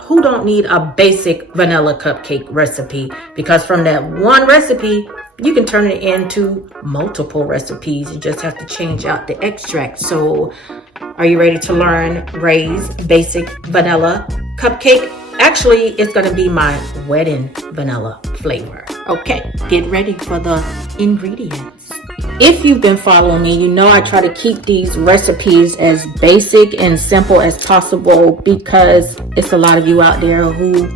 who don't need a basic vanilla cupcake recipe? Because from that one recipe, you can turn it into multiple recipes. You just have to change out the extract. So are you ready to learn Ray's basic vanilla cupcake? Actually, it's gonna be my wedding vanilla flavor. Okay, get ready for the ingredients. If you've been following me, you know I try to keep these recipes as basic and simple as possible because it's a lot of you out there who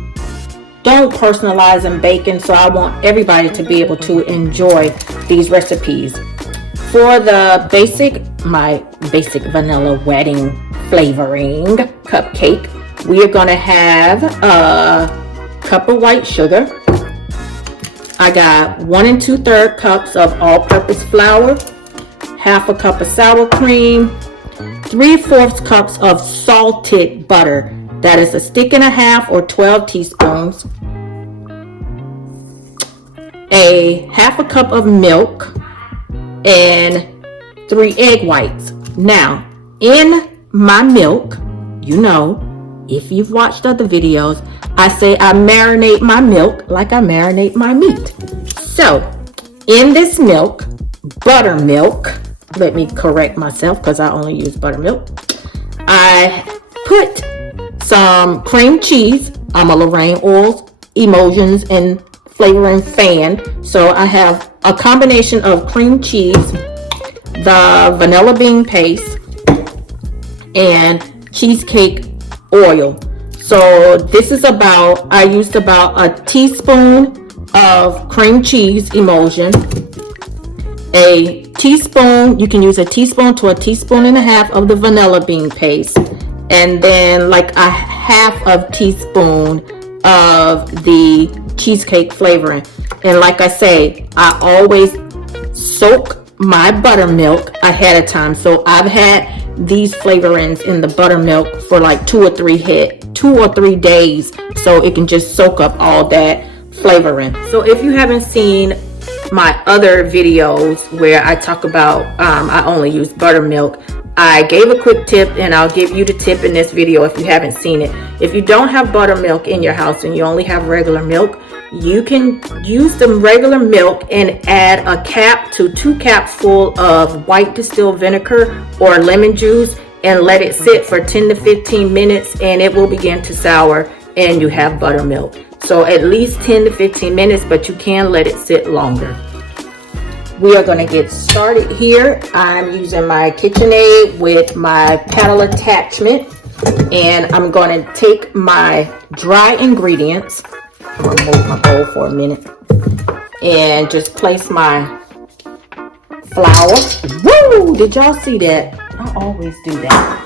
don't personalize in baking, so I want everybody to be able to enjoy these recipes. For the my basic vanilla wedding flavoring cupcake, we are going to have a cup of white sugar. I got 1 2/3 cups of all-purpose flour, half a cup of sour cream, 3/4 cups of salted butter. That is 1.5 sticks or 12 teaspoons. A half a cup of milk and 3 egg whites. Now, in my milk, you know, if you've watched other videos, I say I marinate my milk like I marinate my meat. So, in this milk, buttermilk, let me correct myself because I only use buttermilk. I put some cream cheese. I'm a Lorraine Oils Emulsions and Flavoring fan. So I have a combination of cream cheese, the vanilla bean paste, and cheesecake oil. So this is I used about a teaspoon of cream cheese emulsion, a teaspoon, you can use a teaspoon to 1.5 teaspoons of the vanilla bean paste, and then like a 1/2 teaspoon of the cheesecake flavoring. And like I say, I always soak my buttermilk ahead of time. So I've had these flavorings in the buttermilk for like 2 or 3 days, so it can just soak up all that flavoring. So if you haven't seen my other videos where I talk about I only use buttermilk, I gave a quick tip, and I'll give you the tip in this video if you haven't seen it. If you don't have buttermilk in your house and you only have regular milk, you can use the regular milk and add a cap to 2 caps full of white distilled vinegar or lemon juice and let it sit for 10 to 15 minutes, and it will begin to sour and you have buttermilk. So at least 10 to 15 minutes, but you can let it sit longer. We are going to get started here. I'm using my KitchenAid with my paddle attachment, and I'm going to take my dry ingredients. I'm going to move my bowl for a minute and just place my flour. Woo! Did y'all see that? I always do that.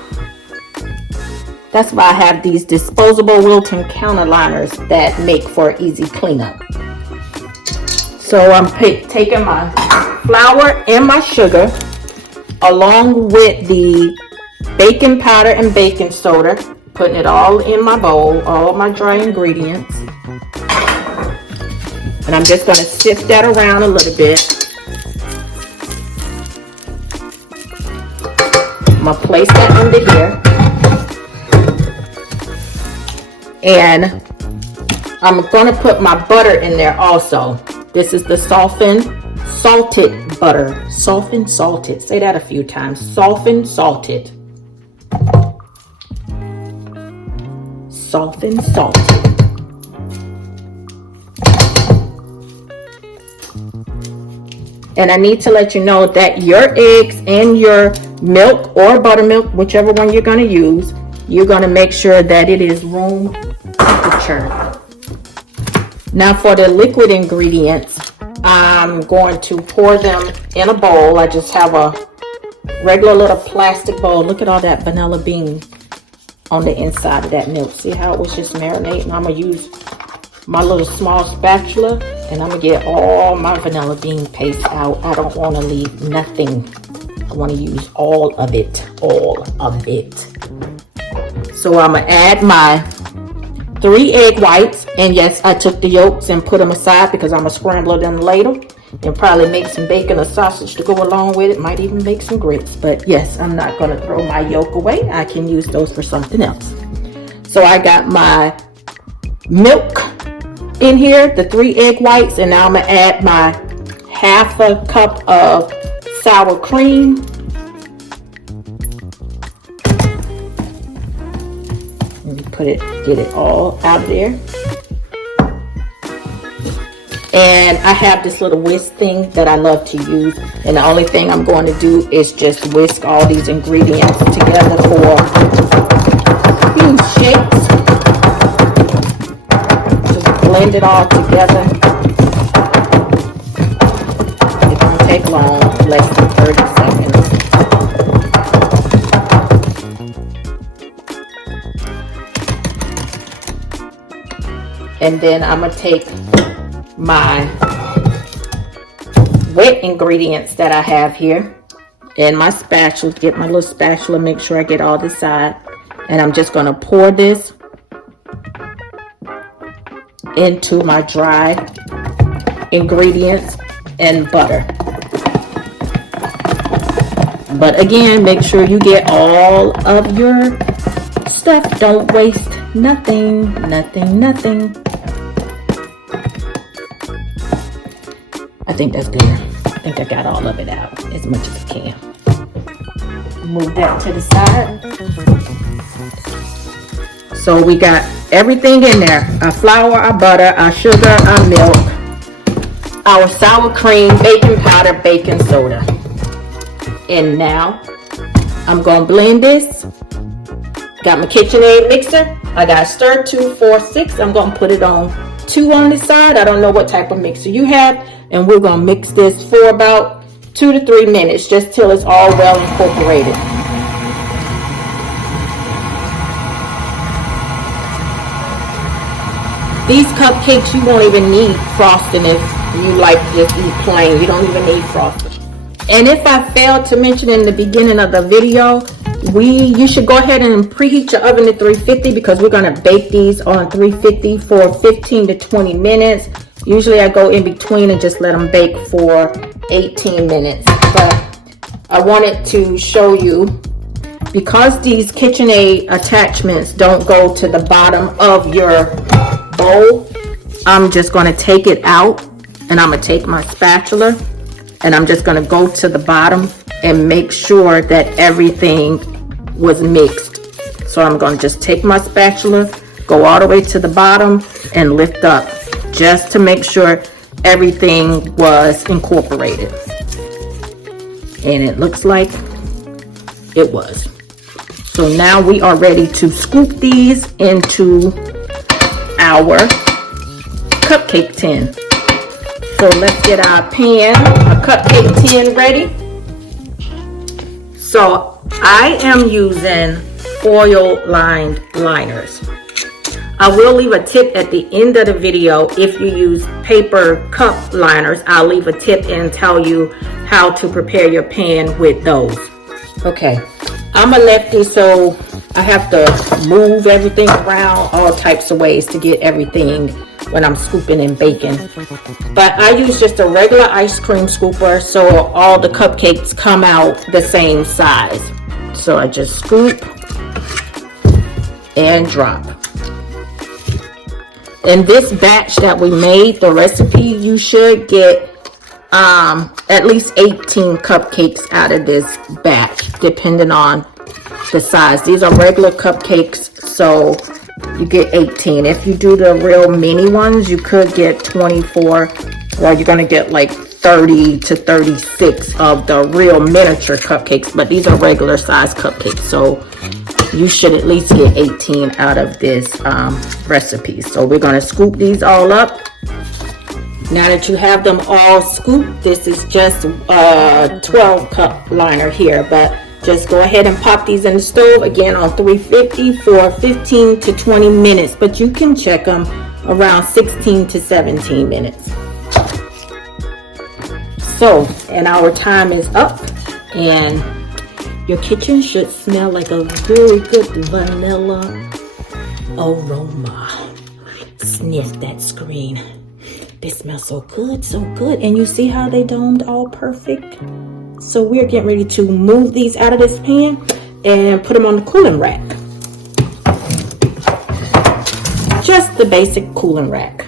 That's why I have these disposable Wilton counterliners that make for easy cleanup. So I'm taking my flour and my sugar along with the baking powder and baking soda, putting it all in my bowl, all my dry ingredients. And I'm just going to sift that around a little bit. I'm going to place that under here. And I'm going to put my butter in there also. This is the softened salted butter. Softened salted. Say that a few times. Softened salted. Softened salted. And I need to let you know that your eggs and your milk or buttermilk, whichever one you're going to use, you're going to make sure that it is room temperature. Now for the liquid ingredients, I'm going to pour them in a bowl. I just have a regular little plastic bowl. Look at all that vanilla bean on the inside of that milk. See how it was just marinating? I'm going to use my little small spatula, and I'm going to get all my vanilla bean paste out. I don't want to leave nothing. I want to use all of it. All of it. So I'm going to add my 3 egg whites, and yes, I took the yolks and put them aside because I'm going to scramble them later and probably make some bacon or sausage to go along with it. Might even make some grits, but yes, I'm not going to throw my yolk away. I can use those for something else. So I got my milk in here, the 3 egg whites, and now I'm gonna add my half a cup of sour cream. Let me get it all out of there. And I have this little whisk thing that I love to use, and the only thing I'm going to do is just whisk all these ingredients together for a few shakes. Just blend it all together. It won't take long, less than 30 seconds. And then I'm going to take my wet ingredients that I have here and my spatula, get my little spatula, make sure I get all this side, and I'm just going to pour this into my dry ingredients and butter. But again, make sure you get all of your stuff. Don't waste nothing. I think that's good. I think I got all of it out as much as I can. Move that to the side. So we got everything in there. Our flour, our butter, our sugar, our milk, our sour cream, baking powder, baking soda. And now I'm going to blend this. Got my KitchenAid mixer. I got stir 2, 4, 6. I'm going to put it on 2 on this side. I don't know what type of mixer you have. And we're going to mix this for about 2 to 3 minutes, just till it's all well incorporated. These cupcakes, you won't even need frosting if you like just eat plain. You don't even need frosting. And if I failed to mention in the beginning of the video, you should go ahead and preheat your oven to 350, because we're going to bake these on 350 for 15 to 20 minutes. Usually I go in between and just let them bake for 18 minutes. But I wanted to show you, because these KitchenAid attachments don't go to the bottom of your bowl, I'm just going to take it out, and I'm going to take my spatula, and I'm just going to go to the bottom and make sure that everything was mixed. So I'm going to just take my spatula, go all the way to the bottom, and lift up, just to make sure everything was incorporated. And it looks like it was. So now we are ready to scoop these into our cupcake tin. So let's get our pan, our cupcake tin ready. So I am using foil lined liners. I will leave a tip at the end of the video. If you use paper cup liners, I'll leave a tip and tell you how to prepare your pan with those. Okay, I'm a lefty, so I have to move everything around all types of ways to get everything when I'm scooping and baking. But I use just a regular ice cream scooper, so all the cupcakes come out the same size. So I just scoop and drop. In this batch that we made, the recipe, you should get at least 18 cupcakes out of this batch, depending on the size. These are regular cupcakes, so you get 18. If you do the real mini ones, you could get 24, or you're going to get like 30 to 36 of the real miniature cupcakes, but these are regular size cupcakes, so you should at least get 18 out of this recipe. So we're going to scoop these all up. Now that you have them all scooped, this is just a 12 cup liner here, but just go ahead and pop these in the stove again on 350 for 15 to 20 minutes, but you can check them around 16 to 17 minutes. So, and our time is up, and your kitchen should smell like a very good vanilla aroma. Sniff that screen. They smell so good, so good. And you see how they domed all perfect? So we're getting ready to move these out of this pan and put them on the cooling rack. plus the basic cooling rack.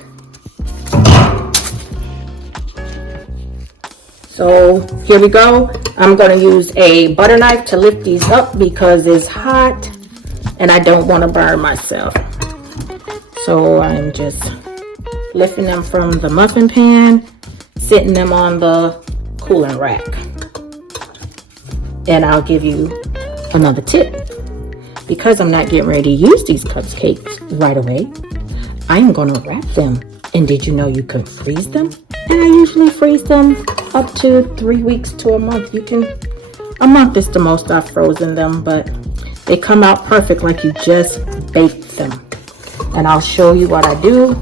So here we go. I'm going to use a butter knife to lift these up because it's hot and I don't want to burn myself. So I'm just lifting them from the muffin pan, setting them on the cooling rack. And I'll give you another tip. Because I'm not getting ready to use these cupcakes right away, I'm going to wrap them. And did you know you can freeze them? And I usually freeze them up to 3 weeks to a month. A month is the most I've frozen them, but they come out perfect like you just baked them. And I'll show you what I do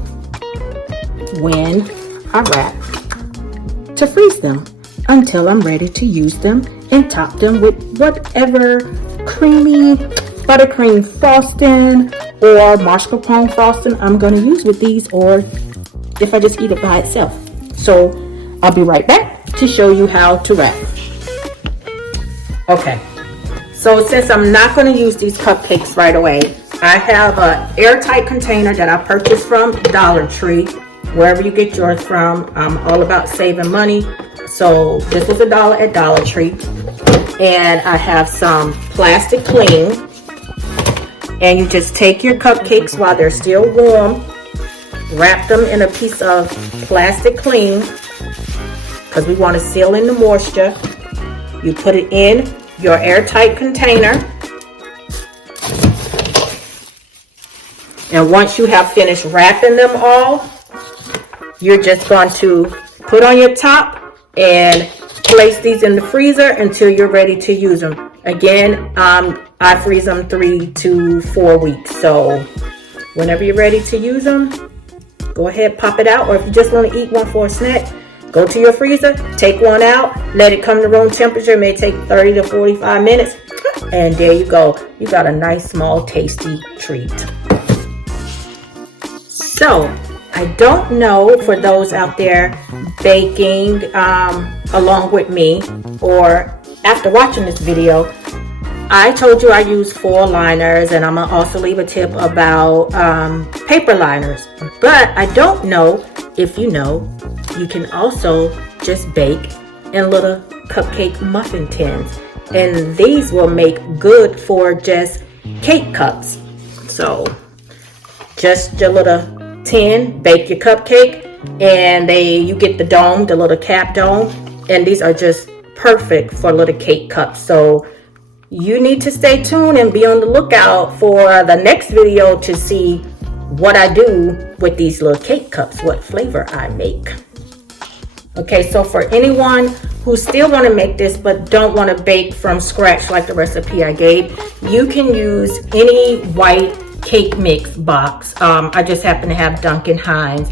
when I wrap to freeze them until I'm ready to use them and top them with whatever creamy buttercream frosting or mascarpone frosting I'm going to use with these, or if I just eat it by itself. So I'll be right back to show you how to wrap. Okay, so since I'm not going to use these cupcakes right away, I have an airtight container that I purchased from Dollar Tree. Wherever you get yours from, I'm all about saving money. So this was $1 at Dollar Tree. And I have some plastic cling. And you just take your cupcakes while they're still warm, wrap them in a piece of plastic cling because we want to seal in the moisture. You put it in your airtight container. And once you have finished wrapping them all, you're just going to put on your top and place these in the freezer until you're ready to use them. Again, I freeze them 3 to 4 weeks. So whenever you're ready to use them, go ahead, pop it out. Or if you just want to eat one for a snack, go to your freezer, take one out, let it come to room temperature. It may take 30 to 45 minutes. And there you go. You got a nice, small, tasty treat. So I don't know, for those out there baking along with me or after watching this video, I told you I use foil liners, and I'm gonna also leave a tip about paper liners. But I don't know if you know, you can also just bake in little cupcake muffin tins, and these will make good for just cake cups. So just your little tin, bake your cupcake, and you get the dome, the little cap dome, and these are just perfect for little cake cups. So you need to stay tuned and be on the lookout for the next video to see what I do with these little cake cups, what flavor I make. Okay, so for anyone who still want to make this but don't want to bake from scratch like the recipe I gave, you can use any white cake mix box. I just happen to have Duncan Hines.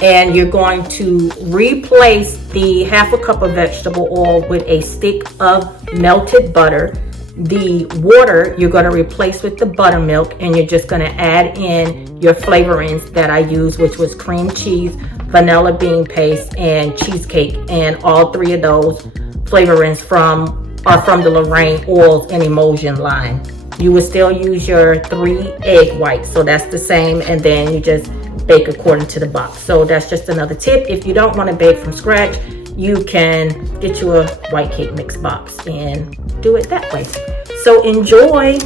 And you're going to replace the ½ cup of vegetable oil with a stick of melted butter. The water you're going to replace with the buttermilk, and you're just going to add in your flavorings that I used, which was cream cheese, vanilla bean paste, and cheesecake. And all 3 of those flavorings are from the Lorraine Oils and Emulsion line. You will still use your 3 egg whites, so that's the same, and then you just bake according to the box. So that's just another tip. If you don't want to bake from scratch, you can get you a white cake mix box and do it that way. So enjoy.